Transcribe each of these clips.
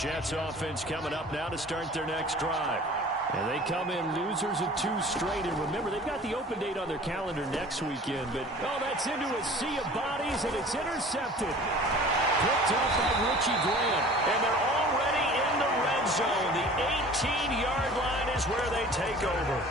Jets offense coming up now to start their next drive. And they come in losers of 2 straight. And remember, they've got the open date on their calendar next weekend. But, oh, that's into a sea of bodies, and it's intercepted. Picked up by Richie Grant. And they're already in the red zone. The 18-yard line is where they take over.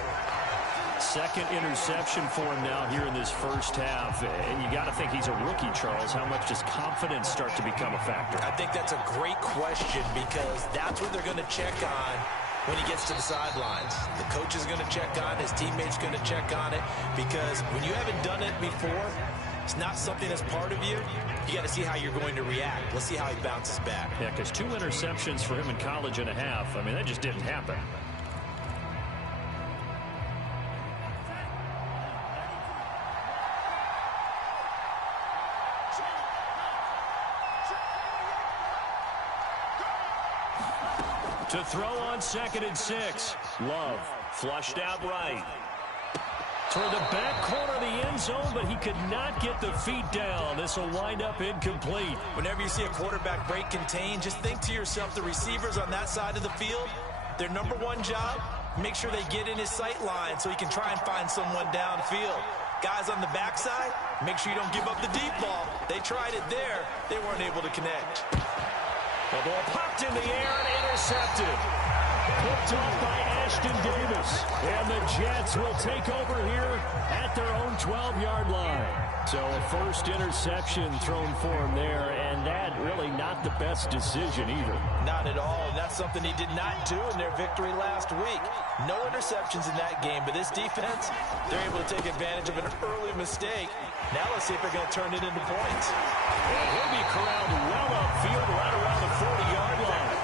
Second interception for him now here in this first half. And you got to think he's a rookie, Charles. How much does confidence start to become a factor? I think that's a great question because that's what they're going to check on when he gets to the sidelines. The coach is going to check on it. His teammates going to check on it because when you haven't done it before, it's not something that's part of you. You got to see how you're going to react. Let's see how he bounces back. Yeah, because 2 interceptions for him in college and a half. I mean, that just didn't happen. To throw on 2nd and 6. Love flushed out right. Toward the back corner of the end zone, but he could not get the feet down. This will wind up incomplete. Whenever you see a quarterback break contain, just think to yourself, the receivers on that side of the field, their number one job, make sure they get in his sight line so he can try and find someone downfield. Guys on the backside, make sure you don't give up the deep ball. They tried it there. They weren't able to connect. The ball popped in the air and intercepted. Picked off by Ashton Davis. And the Jets will take over here at their own 12-yard line. So a first interception thrown for him there, and that really not the best decision either. Not at all, and that's something he did not do in their victory last week. No interceptions in that game, but this defense, they're able to take advantage of an early mistake. Now let's see if they're going to turn it into points. And he'll be corralled well upfield right around the 40-yard line.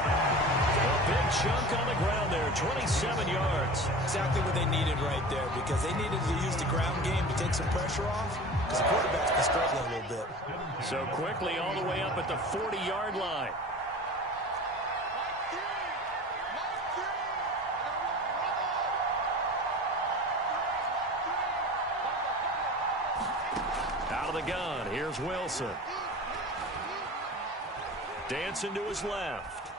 A big chunk on the ground there, 27 yards. Exactly what they needed right there because they needed to use the ground game to take some pressure off because the quarterback's been struggling a little bit. So quickly all the way up at the 40-yard line. Out of the gun, here's Wilson. Dancing to his left.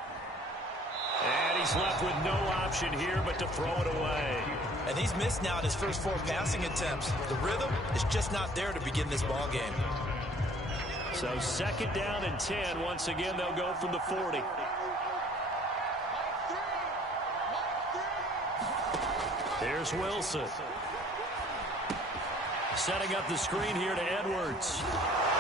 And he's left with no option here but to throw it away. And he's missed now in his first 4 passing attempts. The rhythm is just not there to begin this ball game. So 2nd down and 10. Once again, they'll go from the 40. Here's Wilson. Setting up the screen here to Edwards.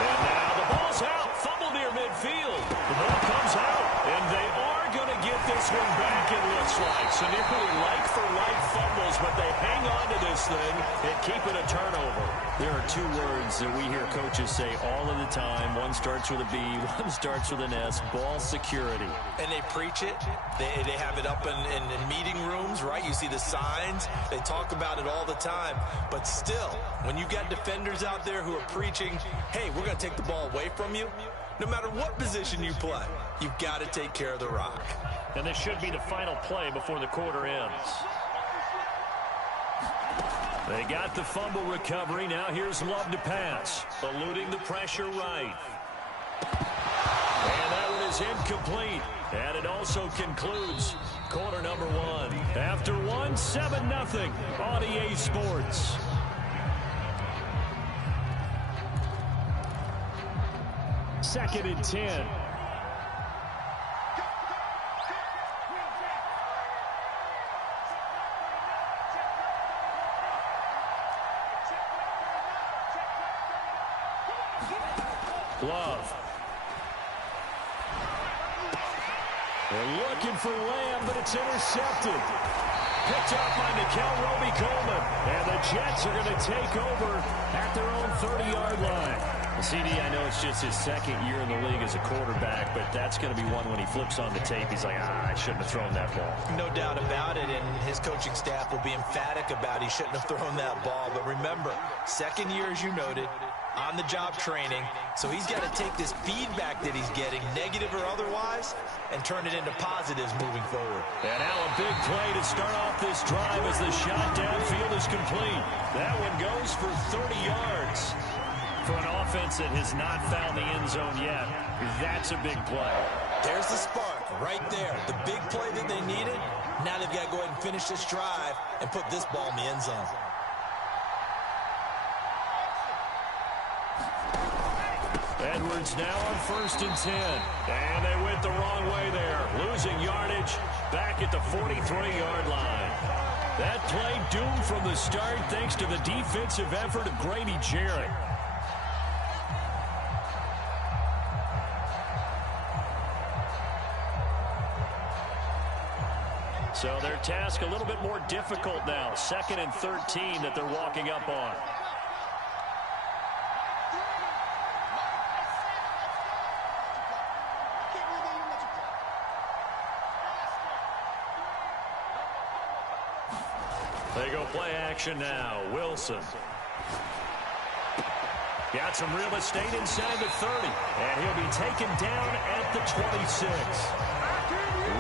And now the ball's out. Fumble near midfield. The ball comes out. And they are going to get this one back, it looks like. So nearly like-for-like fumbles, but they hang on to this thing and keep it a turnover. There are 2 words that we hear coaches say all of the time. One starts with a B, one starts with an S. Ball security. And they preach it. They have it up in meeting rooms, right? You see the signs. They talk about it all the time. But still, when you got defenders out there who are preaching, hey, we're going to take the ball away from you, no matter what position you play, you've got to take care of the rock. And this should be the final play before the quarter ends. They got the fumble recovery. Now here's Love to pass. Eluding the pressure right. And that one is incomplete. And it also concludes quarter number 1. After 1, 7-0 on EA Sports. Second and 10. Love. They're looking for Lamb, but it's intercepted. Picked up by Nickel Roby-Coleman. And the Jets are going to take over at their own 30-yard line. CD, I know it's just his 2nd year in the league as a quarterback, but that's going to be one when he flips on the tape. He's like, I shouldn't have thrown that ball. No doubt about it, and his coaching staff will be emphatic about he shouldn't have thrown that ball. But remember, 2nd year, as you noted, on-the-job training. So he's got to take this feedback that he's getting, negative or otherwise, and turn it into positives moving forward. And now a big play to start off this drive as the shot downfield is complete. That one goes for 30 yards. For an offense that has not found the end zone yet, that's a big play. There's the spark right there. play that they needed. Now they've got to go ahead and finish this drive and put this ball in the end zone. Edwards now on 1st and 10. And they went the wrong way there. Losing yardage back at the 43-yard line. That play doomed from the start thanks to the defensive effort of Grady Jarrett. So their task a little bit more difficult now. 2nd and 13 that they're walking up on. They go play action now. Wilson. Got some real estate inside the 30. And he'll be taken down at the 26.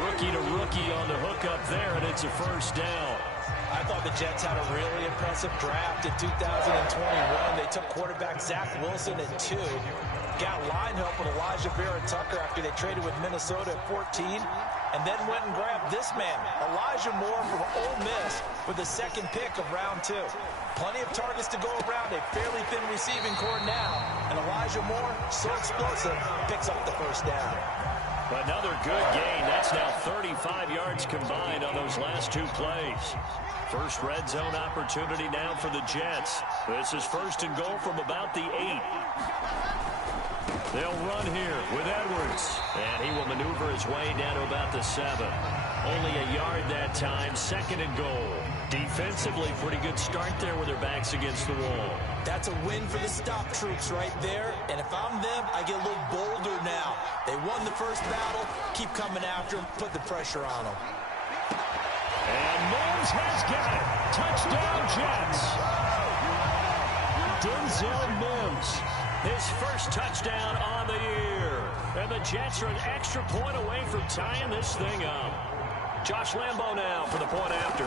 Rookie to rookie on the hookup there, and it's a 1st down. I thought the Jets had a really impressive draft in 2021. They took quarterback Zach Wilson at 2. Got line help with Elijah Vera-Tucker after they traded with Minnesota at 14. And then went and grabbed this man, Elijah Moore from Ole Miss, with the 2nd pick of round 2. Plenty of targets to go around, a fairly thin receiving core now. And Elijah Moore, so explosive, picks up the 1st down. Another good gain. That's now 35 yards combined on those last 2 plays. First red zone opportunity now for the Jets. This is 1st and goal from about the 8. They'll run here with Edwards. And he will maneuver his way down to about the 7. Only a yard that time. 2nd and goal. Defensively, pretty good start there with their backs against the wall. That's a win for the stop troops right there. And if I'm them, I get a little bolder now. They won the first battle. Keep coming after them. Put the pressure on them. And Mims has got it. Touchdown, Jets. Denzel Mims. His first touchdown on the year. And the Jets are an extra point away from tying this thing up. Josh Lambo now for the point after.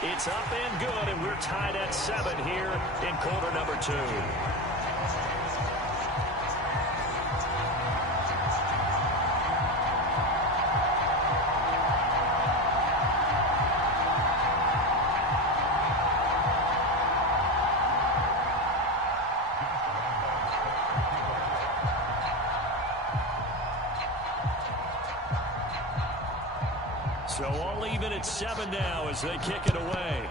It's up and good, and we're tied at 7 here in quarter number 2. So all even at 7 now as they kick it away.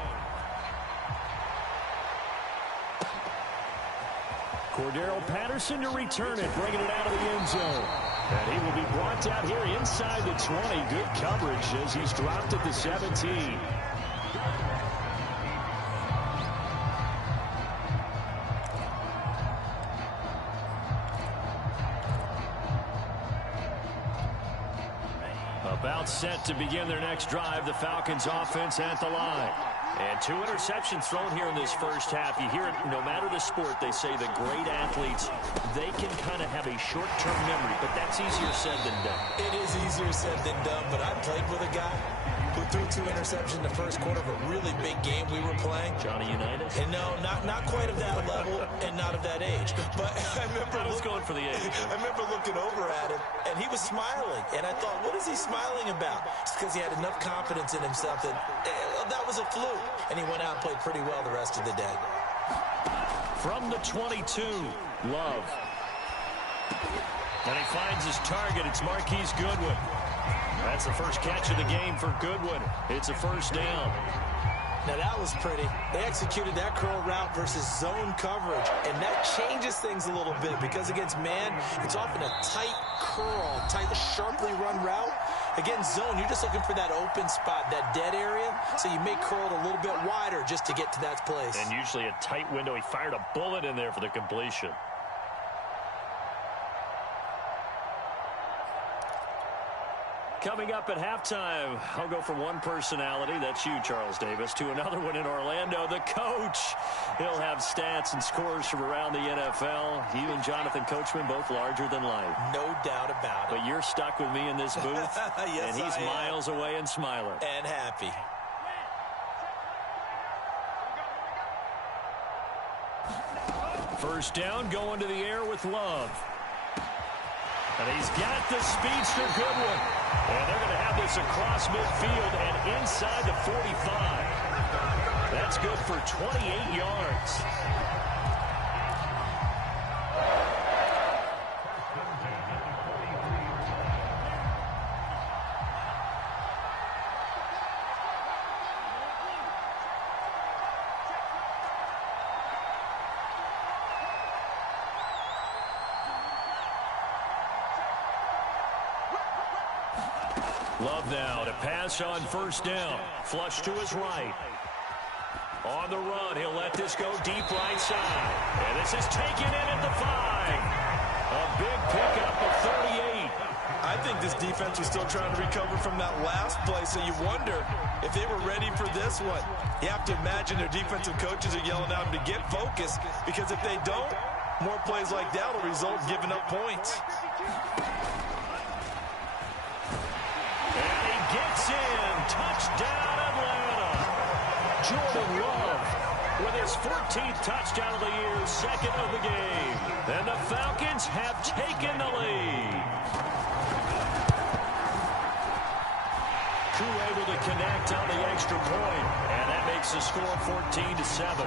Cordero Patterson to return it, bringing it out of the end zone. And he will be brought out here inside the 20. Good coverage as he's dropped at the 17. About set to begin their next drive. The Falcons offense at the line. And 2 interceptions thrown here in this first half. You hear it, no matter the sport, they say the great athletes, they can kind of have a short-term memory, but that's easier said than done. It is easier said than done, but I played with a guy who threw 2 interceptions in the first quarter of a really big game we were playing. Johnny Unitas? And no, not quite of that level and not of that age. But I remember I was going for the age. I remember looking over at him, and he was smiling. And I thought, what is he smiling about? It's because he had enough confidence in himself that that was a fluke. And he went out and played pretty well the rest of the day. From the 22, Love. And he finds his target. It's Marquise Goodwin. That's the first catch of the game for Goodwin. It's a 1st down. Now that was pretty. They executed that curl route versus zone coverage, and that changes things a little bit because against man, it's often a tight curl, tight, sharply run route. Against zone, you're just looking for that open spot, that dead area, so you may curl it a little bit wider just to get to that place. And usually a tight window. He fired a bullet in there for the completion. Coming up at halftime, I'll go from one personality, that's you, Charles Davis, to another one in Orlando, the coach. He'll have stats and scores from around the NFL. You and Jonathan Coachman, both larger than life. No doubt about it. But you're stuck with me in this booth, yes, and he's miles away and smiling. And happy. First down, going to the air with Love. And he's got the speedster Goodwin. And they're going to have this across midfield and inside the 45. That's good for 28 yards. Love now to pass on first down. Flush to his right. On the run, he'll let this go deep right side. And this is taken in at the 5. A big pickup of 38. I think this defense was still trying to recover from that last play, so you wonder if they were ready for this one. You have to imagine their defensive coaches are yelling at them to get focused, because if they don't, more plays like that will result in giving up points. Gets in. Touchdown, Atlanta. Jordan Love with his 14th touchdown of the year, second of the game. And the Falcons have taken the lead. Koo able to connect on the extra point, and that makes the score 14-7.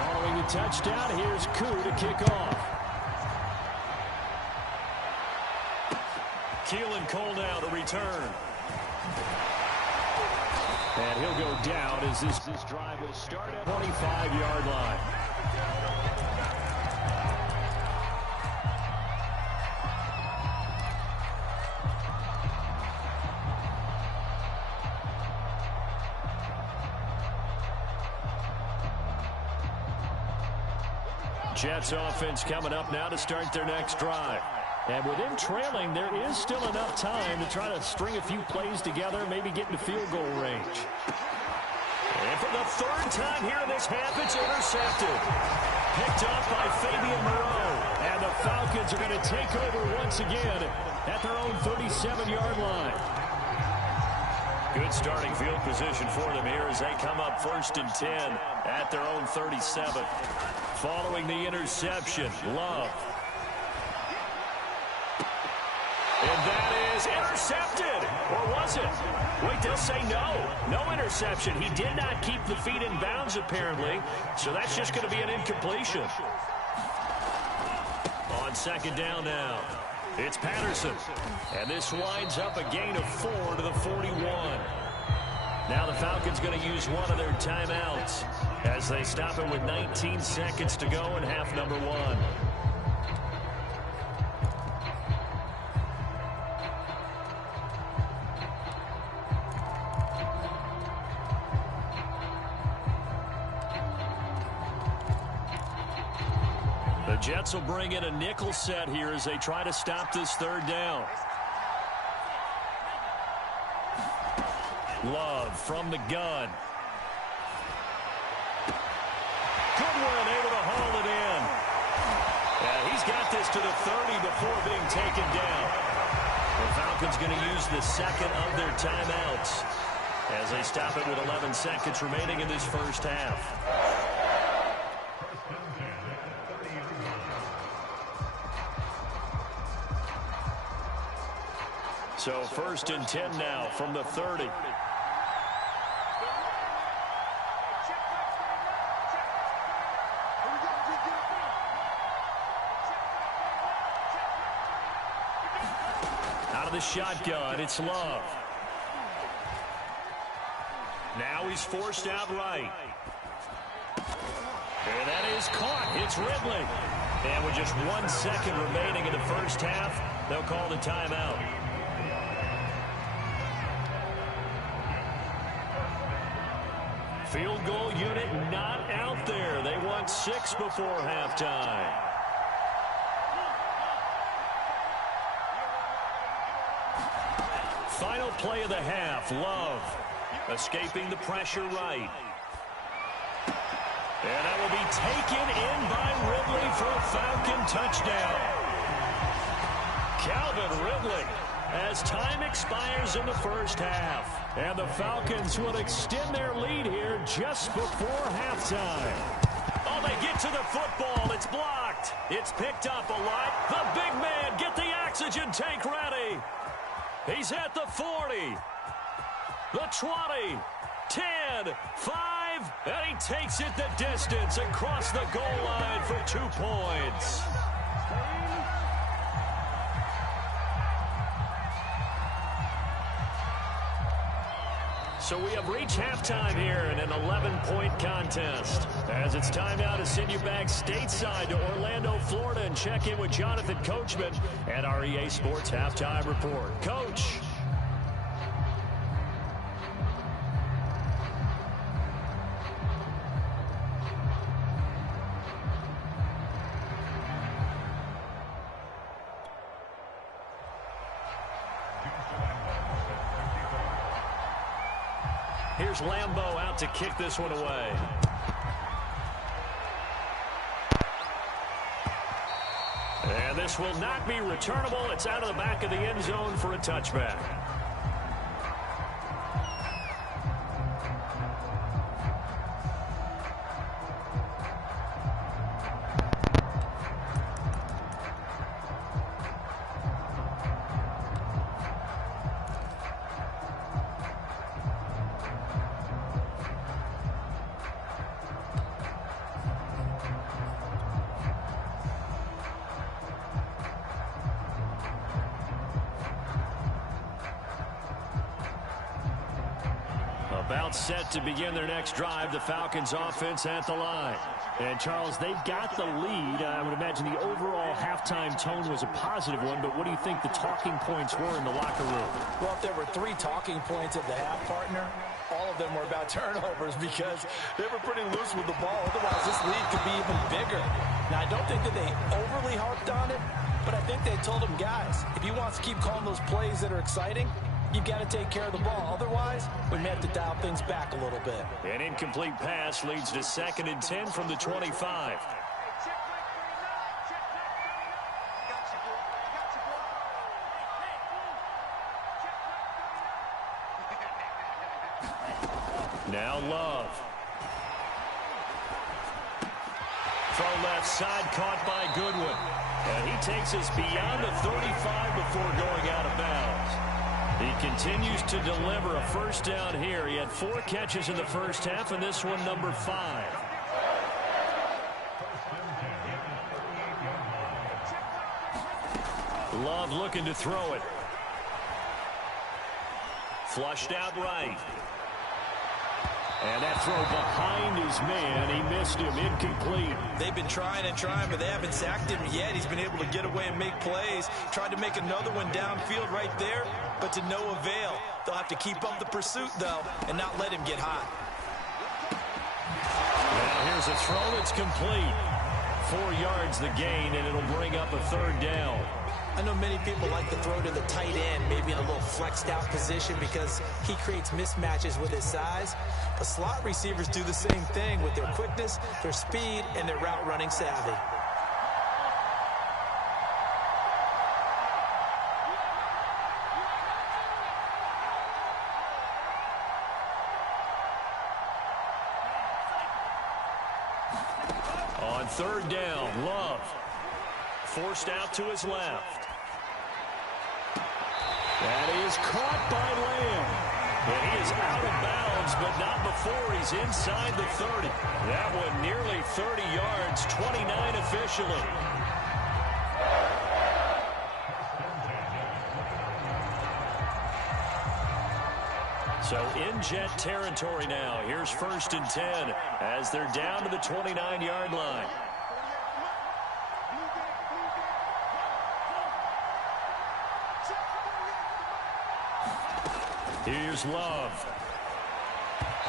Following the touchdown, here's Koo to kick off. Keelan Cole now to return. And he'll go down as this drive will start at 25-yard line. Jets offense coming up now to start their next drive. And with them trailing, there is still enough time to try to string a few plays together, maybe get into field goal range. And for the third time here in this half, it's intercepted. Picked up by Fabian Moreau. And the Falcons are going to take over once again at their own 37-yard line. Good starting field position for them here as they come up 1st and 10 at their own 37. Following the interception, Love. And that is intercepted. Or was it? Wait, they'll say no. No interception. He did not keep the feet in bounds, apparently. So that's just going to be an incompletion. On second down now, it's Patterson. And this winds up a gain of 4 to the 41. Now the Falcons going to use one of their timeouts as they stop it with 19 seconds to go in half number 1. The Jets will bring in a nickel set here as they try to stop this third down. Love from the gun. Goodwin able to haul it in. And he's got this to the 30 before being taken down. The Falcons going to use the second of their timeouts as they stop it with 11 seconds remaining in this first half. So 1st and 10 now from the 30. Out of the shotgun, it's Love. Now he's forced out right. And that is caught. It's Ridley. And with just 1 second remaining in the first half, they'll call the timeout. Field goal unit not out there. They want 6 before halftime. Final play of the half. Love escaping the pressure right. And that will be taken in by Ridley for a Falcon touchdown. Calvin Ridley as time expires in the first half. And the Falcons will extend their lead here just before halftime. Oh, they get to the football. ball. It's blocked. It's picked up a lot. The big man, get the oxygen tank ready. He's at the 40, the 20, 10, 5, and he takes it the distance across the goal line for 2 points. So we have reached halftime here in an 11-point contest. As it's time now to send you back stateside to Orlando, Florida, and check in with Jonathan Coachman at our EA Sports Halftime Report. Coach. Here's Lambeau out to kick this one away. And this will not be returnable. It's out of the back of the end zone for a touchback. About set to begin their next drive. The Falcons offense at the line. And Charles, they've got the lead. I would imagine the overall halftime tone was a positive one, but what do you think the talking points were in the locker room? Well, if there were 3 talking points of the half, partner, all of them were about turnovers because they were pretty loose with the ball. Otherwise, this lead could be even bigger. Now, I don't think that they overly harped on it, but I think they told them, guys, if you want to keep calling those plays that are exciting, you've got to take care of the ball. Otherwise, we may have to dial things back a little bit. An incomplete pass leads to 2nd and 10 from the 25. Now Love. Throw left side, caught by Goodwin. And he takes us beyond the 35 before going out of bounds. He continues to deliver a first down here. He had 4 catches in the first half, and this one number 5. Love looking to throw it. Flushed out right. And that throw behind his man. He missed him. Incomplete. They've been trying and trying, but they haven't sacked him yet. He's been able to get away and make plays. Tried to make another one downfield right there, but to no avail. They'll have to keep up the pursuit, though, and not let him get hot. Now here's a throw that's complete. 4 yards the gain, and it'll bring up a 3rd down. I know many people like to throw to the tight end, maybe in a little flexed out position because he creates mismatches with his size. But slot receivers do the same thing with their quickness, their speed, and their route running savvy. On 3rd down, Love. Forced out to his left. That is caught by Lamb. And he is out of bounds, but not before he's inside the 30. That one nearly 30 yards, 29 officially. So in Jet territory now. Here's 1st and 10 as they're down to the 29-yard line. Here's Love.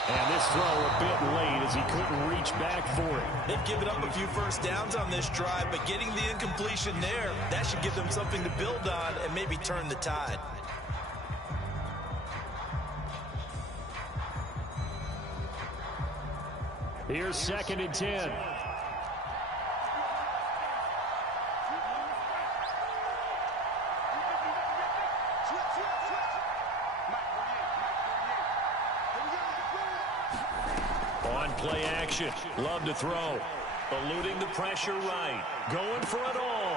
And this throw a bit late as he couldn't reach back for it. They've given up a few first downs on this drive, but getting the incompletion there, that should give them something to build on and maybe turn the tide. Here's 2nd and 10. On play action. Love to throw. Eluding the pressure right. Going for it all.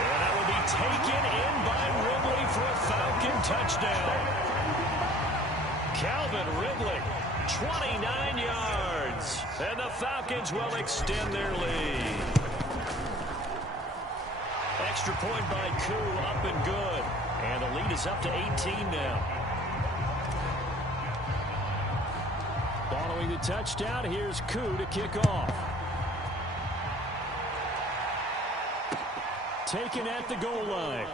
And that will be taken in by Ridley for a Falcon touchdown. Calvin Ridley, 29 yards. And the Falcons will extend their lead. Extra point by Koo, up and good. And the lead is up to 18 now. Following the touchdown, here's Koo to kick off. Taken at the goal line.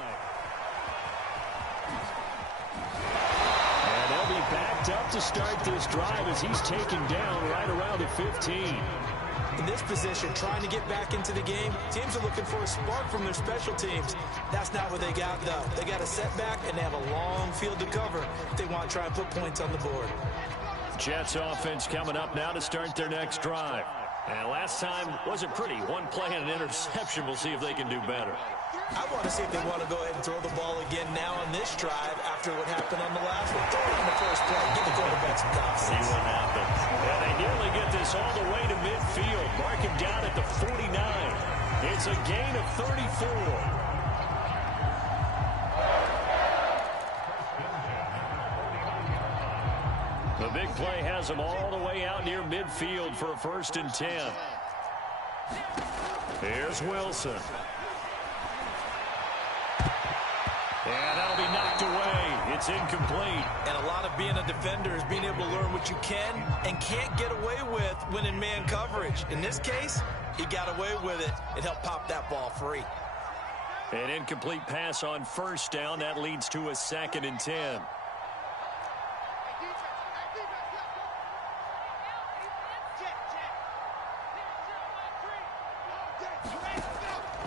And they'll be backed up to start this drive as he's taken down right around the 15. In this position, trying to get back into the game, teams are looking for a spark from their special teams. That's not what they got, though. They got a setback, and they have a long field to cover if they want to try and put points on the board. Jets offense coming up now to start their next drive. And last time wasn't pretty. One play and an interception. We'll see if they can do better. I want to see if they want to go ahead and throw the ball again now on this drive after what happened on the last one. Throw it on the first play. Give the quarterback some confidence. See what happens. Yeah, they nearly get this all the way to midfield. Mark him down at the 49. It's a gain of 34. The big play has them all the way out near midfield for a 1st and 10. Here's Wilson. And that'll be knocked away. It's incomplete. And a lot of being a defender is being able to learn what you can and can't get away with when in man coverage. In this case, he got away with it. It helped pop that ball free. An incomplete pass on 1st down. That leads to a 2nd and 10.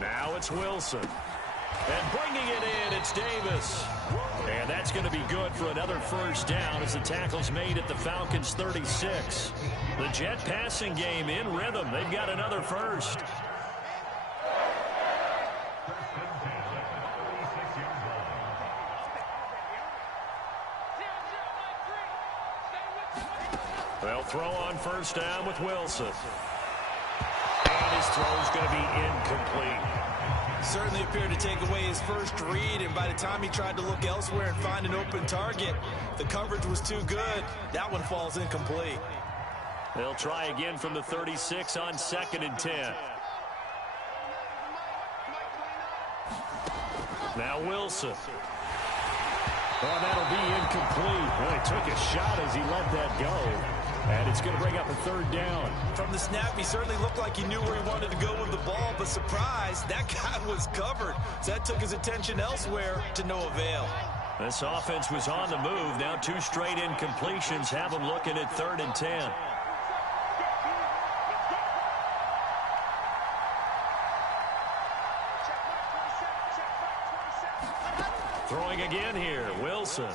Now it's Wilson. And bringing it in, it's Davis. And that's going to be good for another 1st down as the tackle's made at the Falcons' 36. The Jet passing game in rhythm. They've got another 1st. They'll throw on 1st down with Wilson. And his throw's going to be incomplete. Certainly appeared to take away his first read, and by the time he tried to look elsewhere and find an open target, the coverage was too good. That one falls incomplete. They'll try again from the 36 on 2nd and 10. Now Wilson. Oh, that'll be incomplete. Well, he took a shot as he let that go. And it's going to bring up a 3rd down. From the snap, he certainly looked like he knew where he wanted to go with the ball, but surprise, that guy was covered. So that took his attention elsewhere to no avail. This offense was on the move. Now 2 straight incompletions have them looking at 3rd and 10. Throwing again here, Wilson.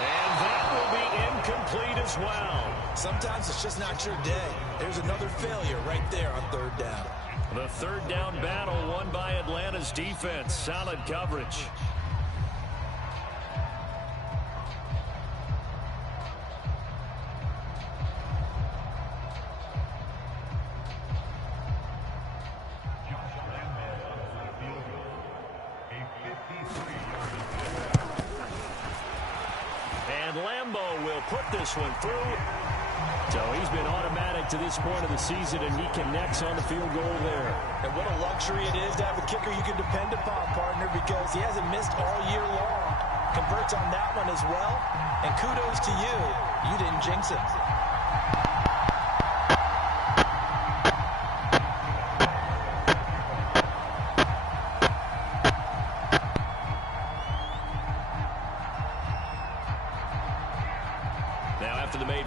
And that will be incomplete as well. Sometimes it's just not your day. There's another failure right there on 3rd down. The 3rd down battle won by Atlanta's defense. Solid coverage. Put this one through. So he's been automatic to this point of the season, and he connects on the field goal there. And what a luxury it is to have a kicker you can depend upon, partner, because he hasn't missed all year long. Converts on that one as well. And kudos to you. You didn't jinx it.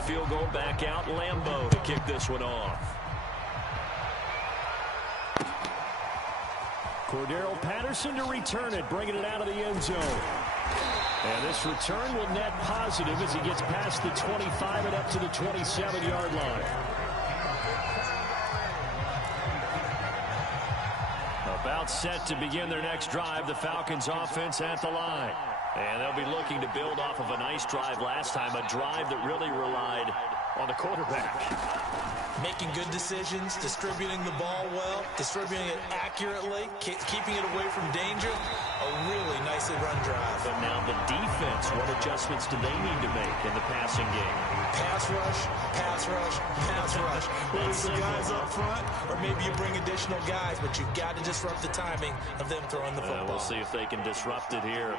Field goal back out. Lambeau to kick this one off. Cordero Patterson to return it, bringing it out of the end zone. And this return will net positive as he gets past the 25 and up to the 27-yard line. About set to begin their next drive. The Falcons offense at the line. And they'll be looking to build off of a nice drive last time, a drive that really relied on the quarterback. Making good decisions, distributing the ball well, distributing it accurately, keeping it away from danger. A really nicely run drive. But now the defense, what adjustments do they need to make in the passing game? Pass rush, pass rush, pass rush. Whether it's the guys up front or maybe you bring additional guys, but you've got to disrupt the timing of them throwing the football. We'll see if they can disrupt it here.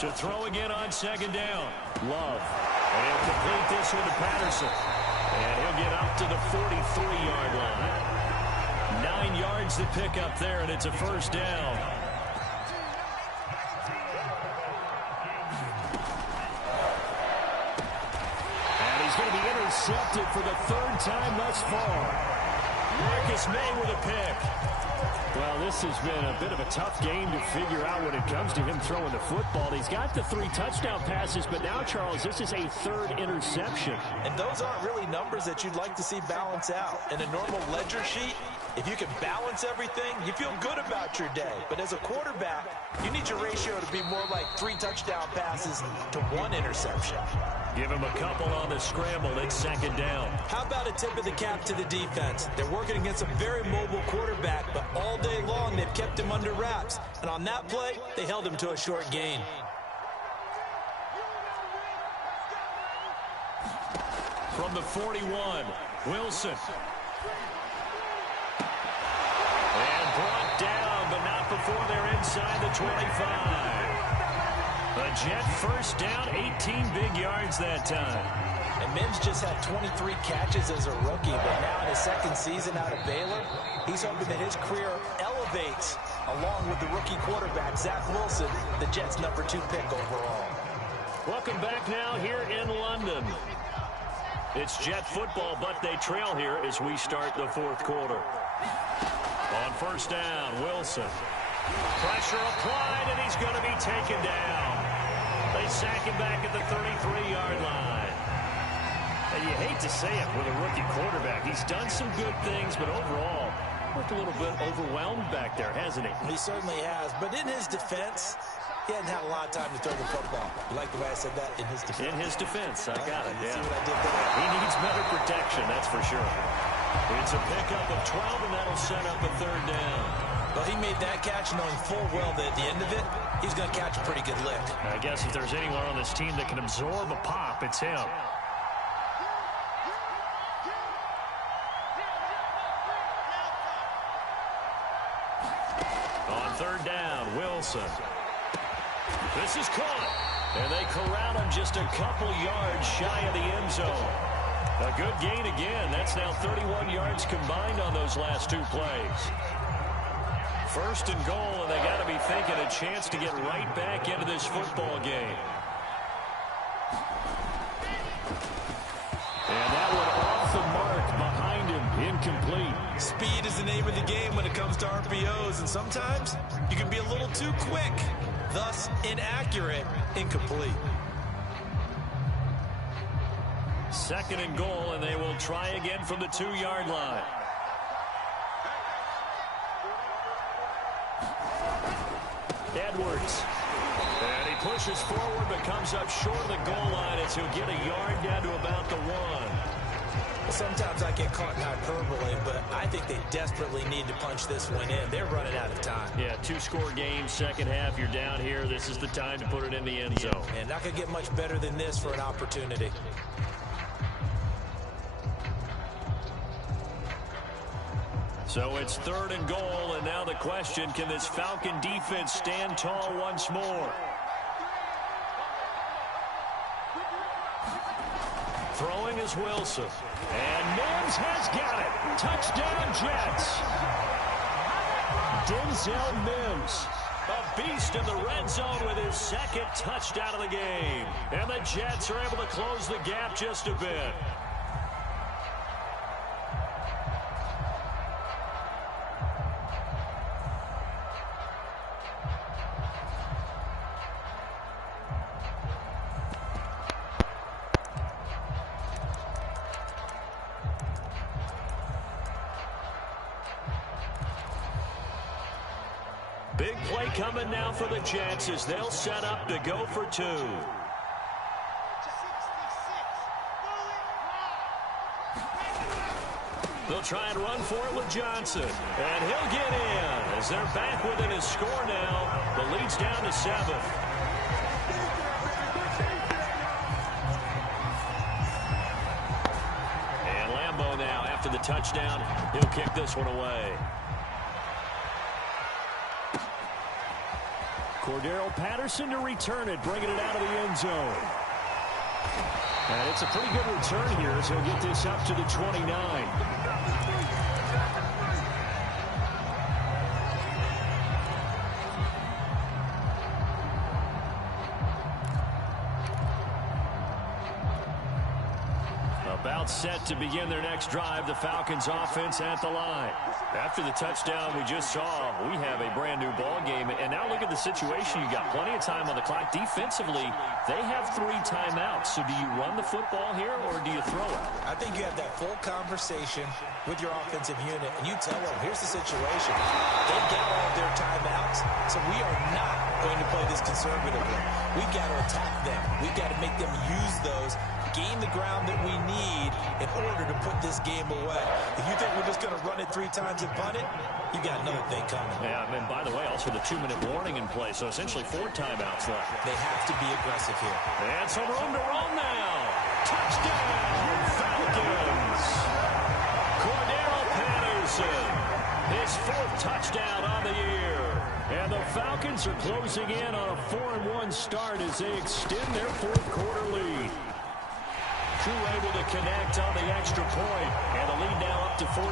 To throw again on second down. Love. And he'll complete this one to Patterson. And he'll get up to the 43-yard line. 9 yards to pick up there, and it's a first down. And he's going to be intercepted for the 3rd time thus far. Marcus May with a pick. Well, this has been a bit of a tough game to figure out when it comes to him throwing the football. He's got the 3 touchdown passes, but now, Charles, this is a 3rd interception. And those aren't really numbers that you'd like to see balance out. In a normal ledger sheet, if you can balance everything, you feel good about your day. But as a quarterback, you need your ratio to be more like 3 touchdown passes to 1 interception. Give him a couple on the scramble. It's second down. How about a tip of the cap to the defense? They're working against a very mobile quarterback, but all day long they've kept him under wraps. And on that play, they held him to a short gain. From the 41, Wilson. And brought down, but not before they're inside the 25. A Jet first down, 18 big yards that time. And Mims just had 23 catches as a rookie, but now in his 2nd season out of Baylor, he's hoping that his career elevates along with the rookie quarterback, Zach Wilson, the Jets' number 2 pick overall. Welcome back now here in London. It's Jet football, but they trail here as we start the 4th quarter. On first down, Wilson. Pressure applied, and he's going to be taken down. They sack him back at the 33-yard line. And you hate to say it with a rookie quarterback. He's done some good things, but overall, looked a little bit overwhelmed back there, hasn't he? He certainly has. But in his defense, he hadn't had a lot of time to throw the football. You like the way I said that? In his defense. In his defense. I got it, yeah. See what I did there? He needs better protection, that's for sure. It's a pickup of 12, and that'll set up a 3rd down. Well, he made that catch knowing full well that at the end of it, he's going to catch a pretty good lick. I guess if there's anyone on this team that can absorb a pop, it's him. On 3rd down, Wilson. This is caught. And they corral him just a couple yards shy of the end zone. A good gain again. That's now 31 yards combined on those last 2 plays. 1st and goal, and they got to be thinking a chance to get right back into this football game. And that one off the mark behind him, incomplete. Speed is the name of the game when it comes to RPOs, and sometimes you can be a little too quick, thus inaccurate, incomplete. 2nd and goal, and they will try again from the 2-yard line. Edwards. And he pushes forward but comes up short of the goal line as he'll get a yard down to about the 1. Well, sometimes I get caught in hyperbole, but I think they desperately need to punch this one in. They're running out of time. Yeah, 2-score game, second half, you're down here. This is the time to put it in the end zone. And not going to get much better than this for an opportunity. So it's 3rd and goal, and now the question, can this Falcon defense stand tall once more? Throwing is Wilson. And Mims has got it. Touchdown, Jets. Denzel Mims, a beast in the red zone with his 2nd touchdown of the game. And the Jets are able to close the gap just a bit. Big play coming now for the Jets as they'll set up to go for two. They'll try and run for it with Johnson. And he'll get in as they're back within his score now. The lead's down to 7. And Lambeau now, after the touchdown, he'll kick this one away. Cordero Patterson to return it, bringing it out of the end zone. And it's a pretty good return here as he'll get this up to the 29. About set to begin their next drive, the Falcons offense at the line. After the touchdown we just saw, we have a brand new ball game. And now look at the situation. You got plenty of time on the clock. Defensively, they have 3 timeouts. So do you run the football here or do you throw it? I think you have that full conversation with your offensive unit, and you tell them, here's the situation. They've got all of their timeouts, so we are not going to play this conservatively. We've got to attack them. We've got to make them use those, gain the ground that we need in order to put this game away. If you think we're just going to run it 3 times and punt it, you got another thing coming. Yeah, and by the way, also the 2-minute warning in play, so essentially 4 timeouts left. They have to be aggressive here. And some room to run now. Touchdown, Falcons. Cordero Patterson, his 4th touchdown on the year. And the Falcons are closing in on a 4-1 start as they extend their 4th quarter lead. Crew able to connect on the extra point, and the lead now up to 14.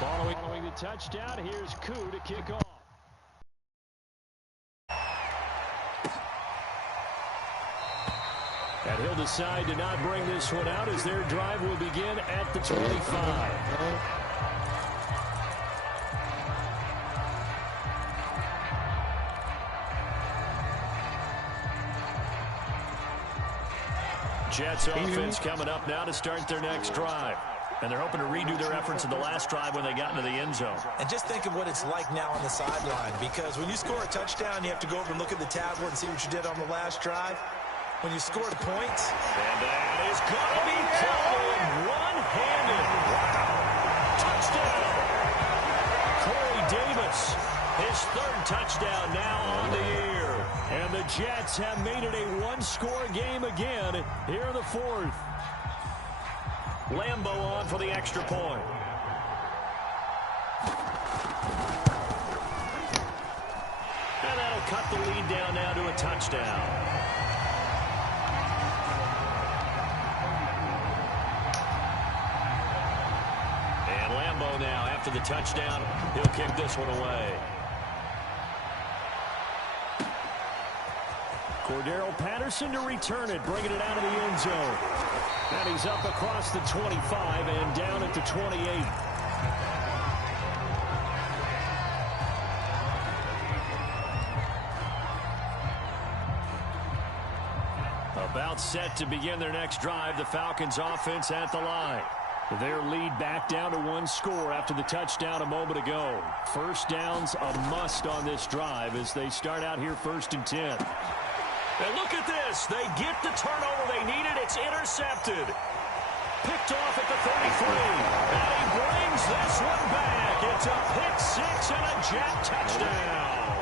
Following the touchdown, here's Koo to kick off. And he'll decide to not bring this one out as their drive will begin at the 25. Jets offense coming up now to start their next drive. And they're hoping to redo their efforts in the last drive when they got into the end zone. And just think of what it's like now on the sideline, because when you score a touchdown, you have to go over and look at the tablet and see what you did on the last drive. When you scored points. And that is going to be called one-handed. Wow. Touchdown. Corey Davis, his 3rd touchdown now on the year. And the Jets have made it a 1-score game again here in the 4th. Lambeau on for the extra point. And that'll cut the lead down now to a touchdown. And Lambeau now, after the touchdown, he'll kick this one away. Cordero Patterson to return it, bringing it out of the end zone. And he's up across the 25 and down at the 28. About set to begin their next drive, the Falcons offense at the line. Their lead back down to 1 score after the touchdown a moment ago. First down's a must on this drive as they start out here 1st and 10. And look at this. They get the turnover they needed. It's intercepted. Picked off at the 33. And he brings this one back. It's a pick 6 and a Jet touchdown.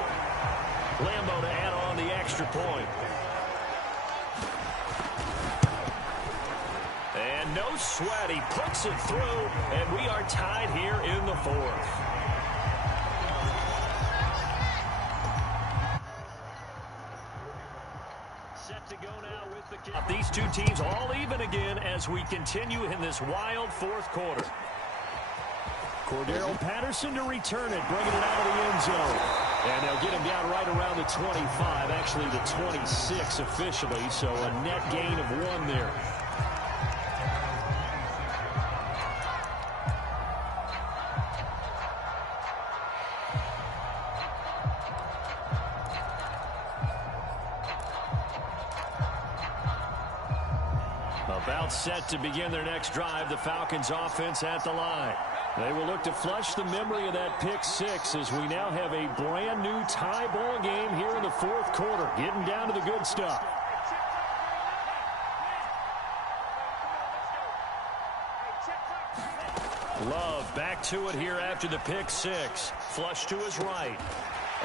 Lambeau to add on the extra point. And no sweat. He puts it through. And we are tied here in the 4th. These two teams all even again as we continue in this wild 4th quarter. Cordero Patterson to return it, bringing it out of the end zone. And they'll get him down right around the 25, actually the 26 officially, so a net gain of 1 there. About set to begin their next drive, the Falcons offense at the line. They will look to flush the memory of that pick six as we now have a brand new tie ball game here in the fourth quarter. Getting down to the good stuff. Love back to it here after the pick six. Flush to his right.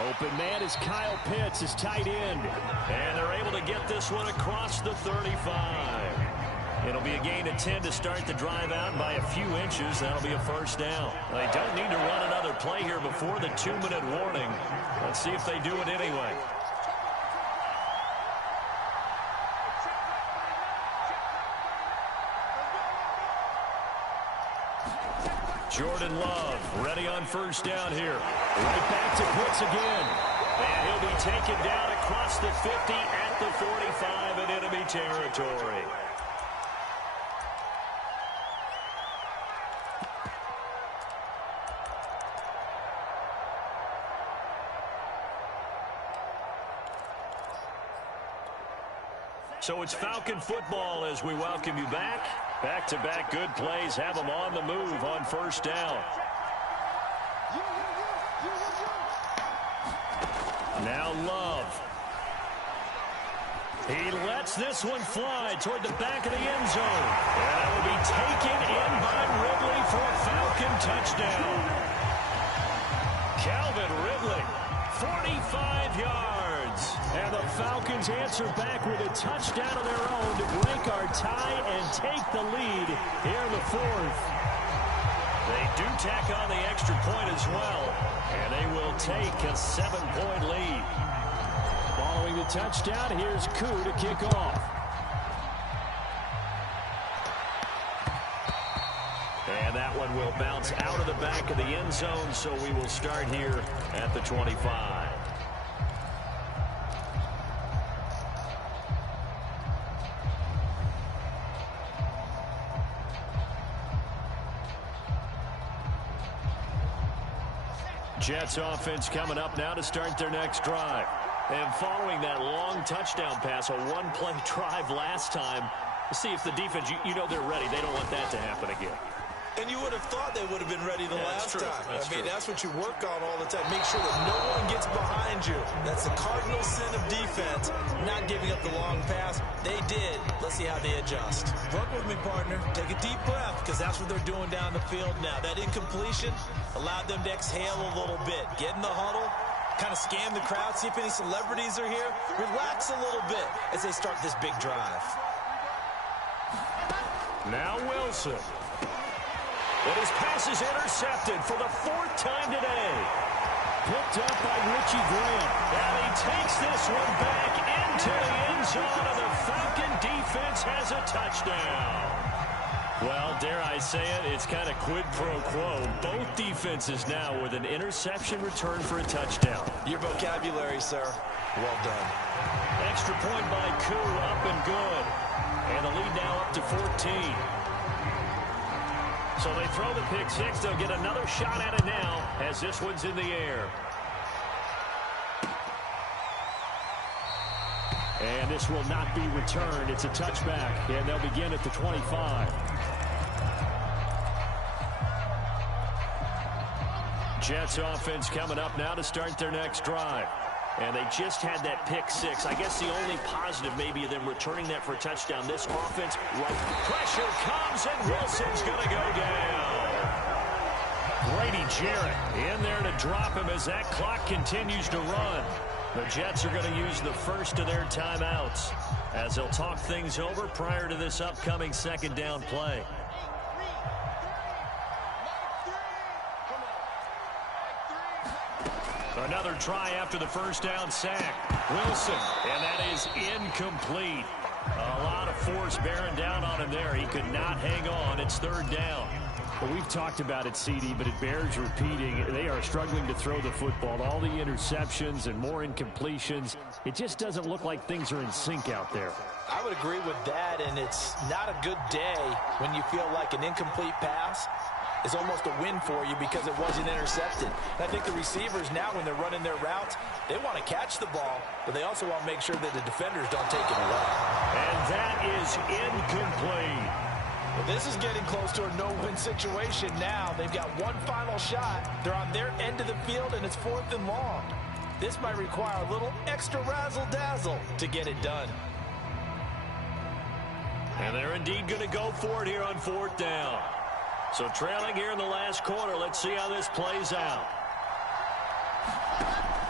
Open man is Kyle Pitts, his tight end. And they're able to get this one across the 35. It'll be a gain of 10 to start the drive out by a few inches. That'll be a first down. They don't need to run another play here before the 2-minute warning. Let's see if they do it anyway. Jordan Love ready on first down here. Right back to Pitts again. And he'll be taken down across the 50 at the 45 in enemy territory. So it's Falcon football as we welcome you back. Back-to-back good plays have them on the move on first down. Now Love. He lets this one fly toward the back of the end zone. And it will be taken in by Ridley for a Falcon touchdown. Calvin Ridley, 45 yards. And the Falcons answer back with a touchdown of their own to break our tie and take the lead here in the fourth. They do tack on the extra point as well, and they will take a 7-point lead. Following the touchdown, here's Koo to kick off. And that one will bounce out of the back of the end zone, so we will start here at the 25. Jets offense coming up now to start their next drive. And following that long touchdown pass, a one-play drive last time, we'll see if the defense, you know they're ready. They don't want that to happen again. And you would have thought they would have been ready the last time. That's what you work on all the time. Make sure that no one gets behind you. That's the cardinal sin of defense, not giving up the long pass. They did. Let's see how they adjust. Work with me, partner. Take a deep breath, because that's what they're doing down the field now. That incompletion allowed them to exhale a little bit. Get in the huddle, kind of scan the crowd, see if any celebrities are here. Relax a little bit as they start this big drive. Now Wilson. But his pass is intercepted for the fourth time today. Picked up by Richie Graham. And he takes this one back into the end zone, and the Falcon defense has a touchdown. Well, dare I say it, it's kind of quid pro quo. Both defenses now with an interception return for a touchdown. Your vocabulary, sir. Well done. Extra point by Koo, up and good. And the lead now up to 14. So they throw the pick six. They'll get another shot at it now as this one's in the air. And this will not be returned. It's a touchback, and they'll begin at the 25. Jets offense coming up now to start their next drive. And they just had that pick six. I guess the only positive maybe of them returning that for a touchdown. This offense, right, pressure comes, and Wilson's going to go down. Grady Jarrett in there to drop him as that clock continues to run. The Jets are going to use the first of their timeouts as they'll talk things over prior to this upcoming second down play. Another try after the first down sack. Wilson, and that is incomplete. A lot of force bearing down on him there. He could not hang on. It's third down. Well, we've talked about it, CD, but it bears repeating. They are struggling to throw the football. All the interceptions and more incompletions. It just doesn't look like things are in sync out there. I would agree with that, and it's not a good day when you feel like an incomplete pass is almost a win for you because it wasn't intercepted. And I think the receivers now, when they're running their routes, they want to catch the ball, but they also want to make sure that the defenders don't take it away. And that is incomplete. Well, this is getting close to a no-win situation now. They've got one final shot. They're on their end of the field, and it's 4th and long. This might require a little extra razzle-dazzle to get it done. And they're indeed going to go for it here on 4th down. So trailing here in the last quarter. Let's see how this plays out.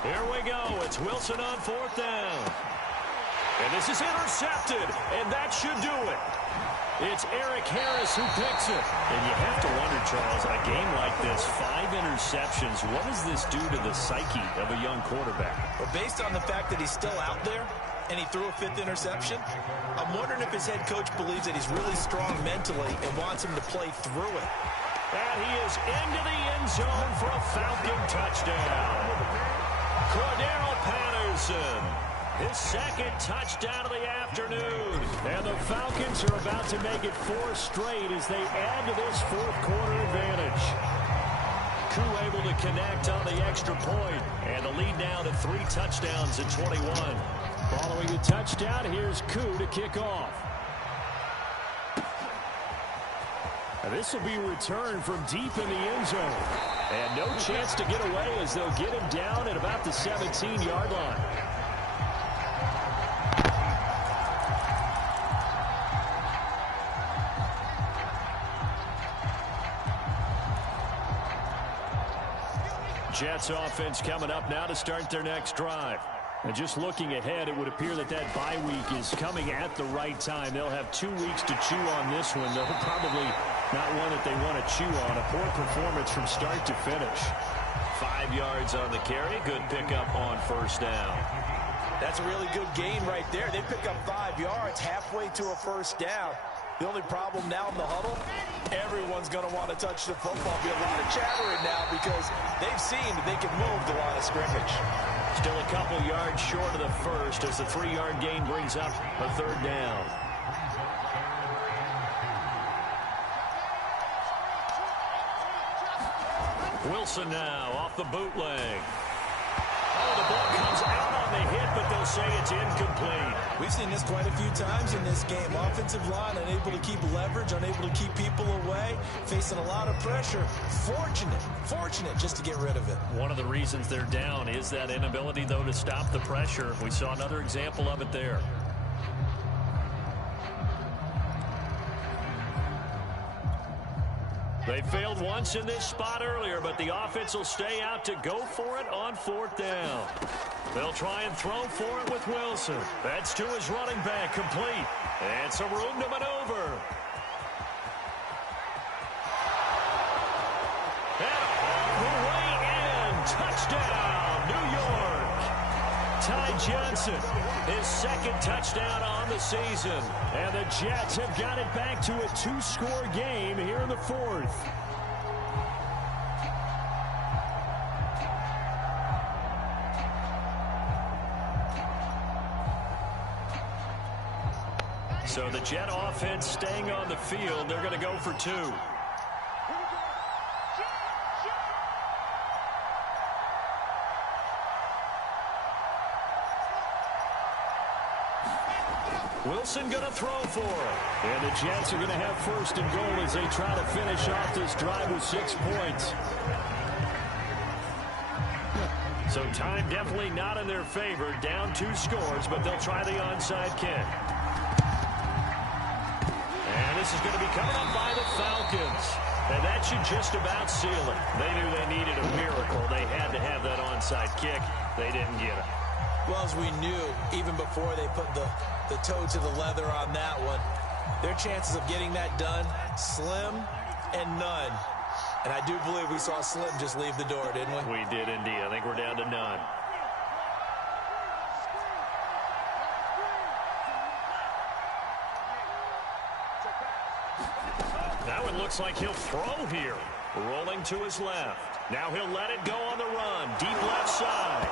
Here we go. It's Wilson on 4th down. And this is intercepted, and that should do it. It's Eric Harris who picks it. And you have to wonder, Charles, in a game like this, 5 interceptions, what does this do to the psyche of a young quarterback? Well, based on the fact that he's still out there and he threw a 5th interception, I'm wondering if his head coach believes that he's really strong mentally and wants him to play through it. And he is into the end zone for a Falcon touchdown. Cordero Patterson, his 2nd touchdown of the afternoon. And the Falcons are about to make it 4 straight as they add to this 4th quarter advantage. Koo able to connect on the extra point, and the lead now to 3 touchdowns at 21. Following the touchdown, here's Koo to kick off. And this will be returned from deep in the end zone. And no chance to get away as they'll get him down at about the 17-yard line. Jets offense coming up now to start their next drive. And just looking ahead, it would appear that that bye week is coming at the right time. They'll have 2 weeks to chew on this one. They'll probably not one that they want to chew on. A poor performance from start to finish. 5 yards on the carry. Good pickup on 1st down. That's a really good gain right there. They pick up 5 yards halfway to a 1st down. The only problem now in the huddle, everyone's going to want to touch the football. Be a lot of chattering now because they've seen that they can move the line of scrimmage. Still a couple yards short of the 1st as the 3-yard gain brings up a 3rd down. Wilson now off the bootleg. Oh, the ball comes out on the hit, but they'll say it's incomplete. We've seen this quite a few times in this game. Offensive line unable to keep leverage, unable to keep people away, facing a lot of pressure. Fortunate just to get rid of it. One of the reasons they're down is that inability, though, to stop the pressure. We saw another example of it there. They failed once in this spot earlier, but the offense will stay out to go for it on 4th down. They'll try and throw for it with Wilson. That's to his running back, complete. And some room to maneuver. And all the way in. Touchdown, New York. Ty Johnson, his 2nd touchdown on the season. And the Jets have got it back to a 2-score game here in the 4th. So the Jet offense staying on the field. They're going to go for 2. Wilson going to throw for it. And the Jets are going to have 1st and goal as they try to finish off this drive with 6 points. So time definitely not in their favor. Down 2 scores, but they'll try the onside kick. And this is going to be coming up by the Falcons. And that should just about seal it. They knew they needed a miracle. They had to have that onside kick. They didn't get it. Well, as we knew, even before they put the toe to the leather on that one, their chances of getting that done, slim and none. And I do believe we saw Slim just leave the door, didn't we? We did indeed. I think we're down to none. Now it looks like he'll throw here. Rolling to his left. Now he'll let it go on the run. Deep left side.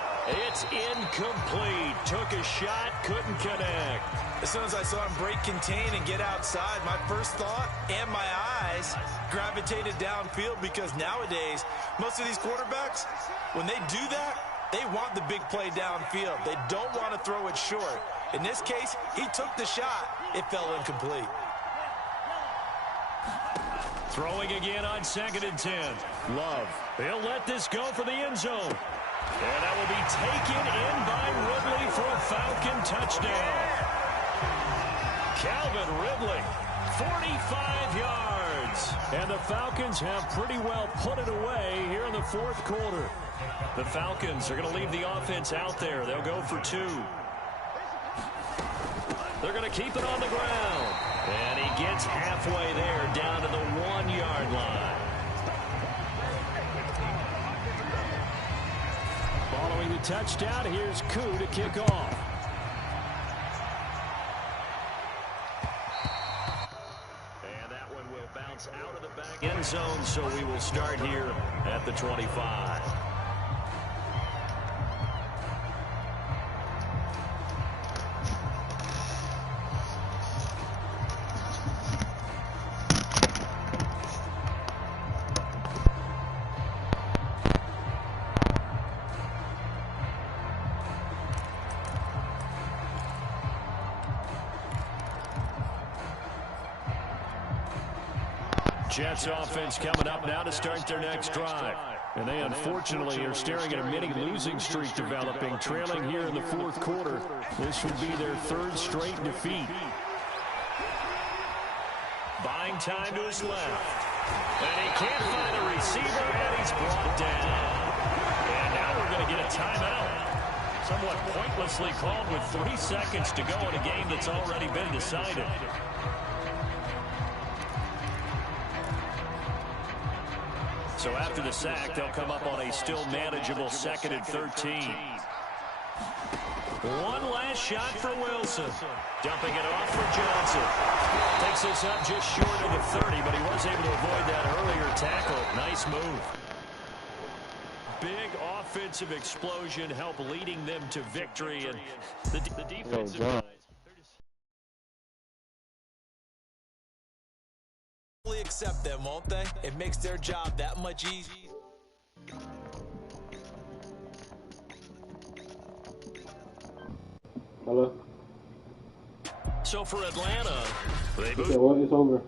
It's incomplete. Took a shot, couldn't connect. As soon as I saw him break contain and get outside, my first thought and my eyes gravitated downfield, because nowadays, most of these quarterbacks, when they do that, they want the big play downfield. They don't want to throw it short. In this case, he took the shot. It fell incomplete. Throwing again on 2nd and 10. Love. He'll let this go for the end zone. And that will be taken in by Ridley for a Falcon touchdown. Calvin Ridley, 45 yards. And the Falcons have pretty well put it away here in the 4th quarter. The Falcons are going to leave the offense out there. They'll go for 2. They're going to keep it on the ground. And he gets halfway there, down to the 1-yard line. Following the touchdown, here's Koo to kick off. And that one will bounce out of the back end zone, so we will start here at the 25. Jets offense coming up now to start their next drive. And they unfortunately are staring at a mini losing streak developing, trailing here in the 4th quarter. This would be their 3rd straight defeat. Buying time to his left. And he can't find a receiver, and he's brought down. And now we're going to get a timeout. Somewhat pointlessly called with 3 seconds to go in a game that's already been decided. So after the sack, they'll come up on a still manageable 2nd and 13. One last shot for Wilson. Dumping it off for Johnson. Takes this up just short of the 30, but he was able to avoid that earlier tackle. Nice move. Big offensive explosion help leading them to victory. And the defensive guys, accept them, won't they? It makes their job that much easier. Hello? So for Atlanta, they It's over.